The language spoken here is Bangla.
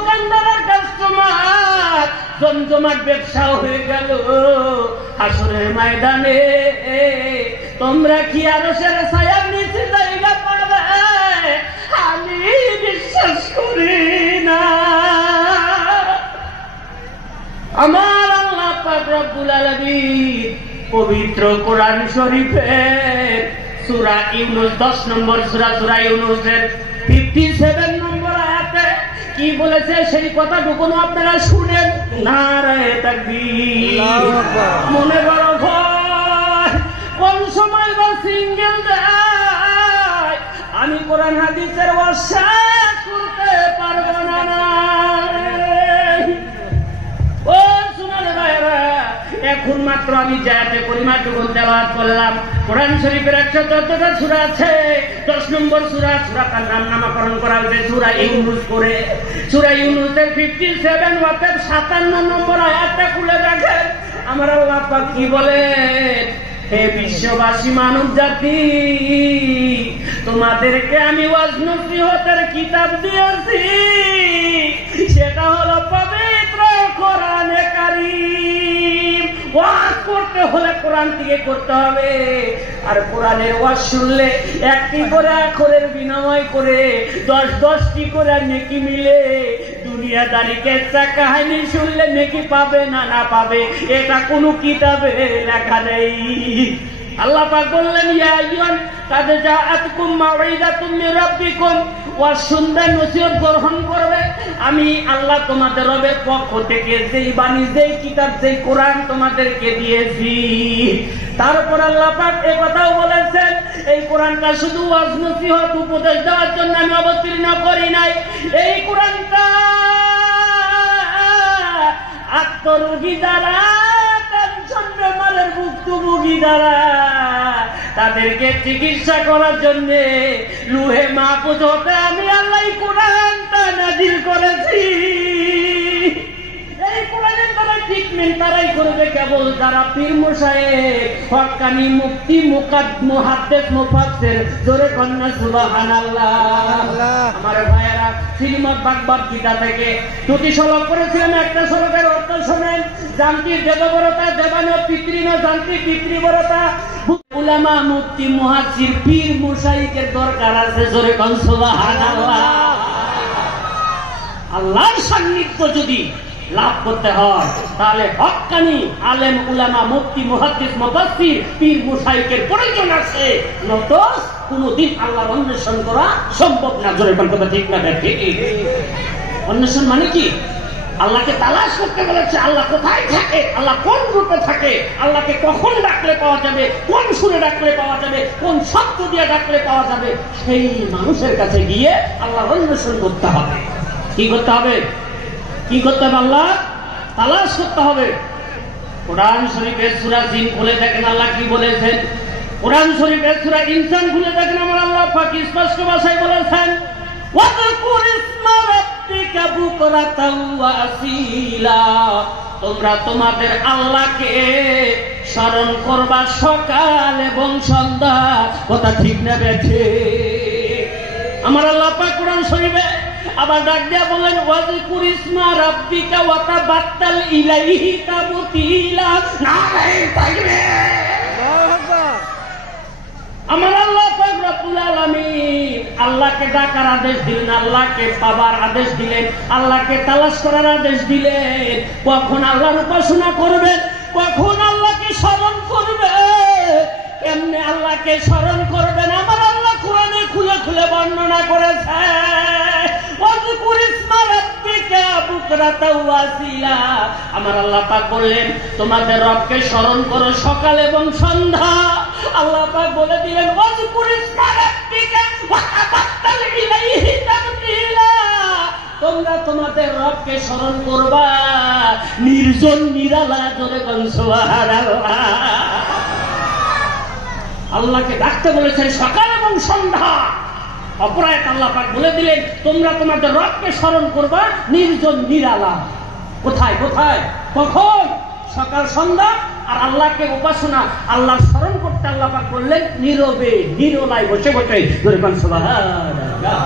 দোকানদার আর কাস্টমার জমজমাট ব্যবসাও হয়ে গেল। হাসরের ময়দানে তোমরা কি আরশের ছায়ার নিচে জায়গা পাবে? আমি বিশ্বাস করি না। আমার আল্লাহ পাক রব্বুল আলামিন পবিত্র কোরআন শরীফের সূরা ইউনূস 10 নম্বর সূরা ইউনূসের 57 নম্বর আয়াতে কি বলেছে সেই কথাটুকু আপনারা শুনেন। নারায়ে তাকবীর। মনে বড় ভয় কোন সময় বা সিঙ্গেল দেয় আমি কোরআন হাদিসের ওয়াসা করতে পারবো না। ও শোনালে ভাইরা, এখন মাত্র আমি জায়াতে পরিমাণটুকু তেলাওয়াত করলাম। কোরআন শরীফের 114টা সূরা আছে। 10 নম্বর সূরাটার নামকরণ করা হয়েছে সূরা ইউনূস করে। সূরা ইউনূসের 57 অর্থাৎ 57 নম্বর আয়াতটা খুলে দেখেন। আমার আল্লাহ পাক কি বলেন? হে বিশ্ববাসী মানব জাতি, তোমাদেরকে আমি ওয়াজ নসিহতের কিতাব দিয়েছি, সেটা হলো পবিত্র কোরআনে কারীম। ওয়াজ করতে হলে কোরআন থেকে করতে হবে। আর কোরআনের ওয়াজ শুনলে একটি করে আখরের বিনিময় করে 10-10টি করে নেকি মিলে। দুনিয়াদারি কেচ্ছা কাহিনী শুনলে নেকি পাবে না পাবে এটা কোনো কিতাবে লেখা নেই। আল্লাহ পাক বললেন, ইয়া আইয়ুহান কাদ জাআতকুম মাউইযাতুম মির রাব্বিকুম, ওয়াজ শুনবে, নসিহত গ্রহণ করবে। আমি আল্লাহ তোমাদের রবের পক্ষ থেকে যেই বাণী, যেই কিতাব, যেই কোরআন তোমাদেরকে দিয়েছি। তারপর আল্লাহ পাক এই কথাও বলেছেন, এই কোরআনটা শুধু ওয়াজ নসিহত উপদেশ দেওয়ার জন্য আমি অবতীর্ণ করি নাই। এই কোরআনটা আত্মরোগী দ্বারা, টেনশন বেমারের ভুক্তভোগী দ্বারা তাদেরকে চিকিৎসা করার জন্য লুহে মাহফুজ হতে আমি আল্লাহ কোরআনটা নাযিল করেছি। এই কোরআনের দ্বারা ট্রিটমেন্ট তারাই করবে কেবল যারা পীর মুশায়েখ, হক্কানি, মুফতি, মুহাদ্দিস, মুফাসসির। জোরে কন্যা সুবহানাল্লাহ। আমার ভাইয়েরা, শ্রীমদ্ ভাগবত গীতা থেকে দুটি শ্লোক করেছিলাম। একটা শ্লোকের অর্থ শোনেন। জানতি দেববরতা দেবানো পিতৃণ, জানতি পিতৃবরতা। উলামা, মুফতি, মুহাদ্দিস, পীর মুশায়েখের দরকার আছে। জোরে কন্যা সুবহানাল্লাহ। আল্লাহর সান্নিধ্য যদি লাভ করতে হয় তাহলে হক্কানি আলেম, উলামা, মুফতি, মুহাদ্দিস, মুফাসসির, পীর মুশায়েখের প্রয়োজন আছে। নয়তো কোনদিন আল্লাহর অন্বেষণ করা সম্ভব না। জোরে কথা ঠিক না? ঠিক। অন্বেষণ মানে কি? আল্লাহকে তালাশ করতে বলেছে। আল্লাহ কোথায় থাকে, আল্লাহ কোন রূপে থাকে, আল্লাহকে কখন ডাকলে পাওয়া যাবে, কোন সুরে ডাকলে পাওয়া যাবে, কোন শব্দ দিয়ে ডাকলে পাওয়া যাবে, সেই মানুষের কাছে গিয়ে আল্লাহর অন্বেষণ করতে হবে। কি করতে হবে? কি করতে হবে? আল্লাহ তালাশ করতে হবে। কোরআন শরীফের সূরা জিন খুলে দেখেন আল্লাহ কি বলেছেন। কোরআন শরীফের সূরা ইনসান খুলে দেখেন আমার আল্লাহ পাক স্পষ্ট ভাষায় বলেছেন, ওয়াযকুর ইসমা রাব্বিকা বুকরাতাও ওয়া আসীলা। তোমরা তোমাদের আল্লাহকে স্মরণ করবা সকাল এবং সন্ধ্যা। কথা ঠিক না বেঠে? আমার আল্লাহ পাক কোরআন শরীফে আবার ডাক দিয়া বললেন, ওয়াযকুর ইসমা রাব্বিকা ওয়া তাবাত্তাল ইলাইহি তাবতীলা। নারায়ে তাকবীর। আমার আল্লাহ পাক রব্বুল আলামিন আল্লাহকে ডাকার আদেশ দিলেন, আল্লাহকে পাবার আদেশ দিলেন, আল্লাহকে তালাশ করার আদেশ দিলেন। কখন আল্লাহর উপাসনা করবেন, কখন আল্লাহকে স্মরণ করবেন, কেমনে আল্লাহকে স্মরণ করবেন আমার আল্লাহ কোরআনে খুলে খুলে বর্ণনা করেছে। আমার আল্লাহ পাক বললেন, তোমাদের রবকে স্মরণ করো সকাল এবং সন্ধ্যা। আল্লাহ পাক বলে দিলেন, তোমরা তোমাদের রবকে স্মরণ করবা নির্জন নিরালা। জোরে বলুন সুবহানাল্লাহ। আল্লাহকে ডাকতে বলেছেন সকাল এবং সন্ধ্যা। অপরায়ত আল্লাহ পাক বলে দিলেন, তোমরা তোমাদের রবকে স্মরণ করবা নির্জন নিরালা। কোথায় কোথায় কখন? সকাল সন্ধ্যা। আর আল্লাহকে উপাসনা, আল্লাহ স্মরণ করতে আল্লাহ পাক বললেন নীরবে, নিরলায় বসে বসে। সুবহানাল্লাহ।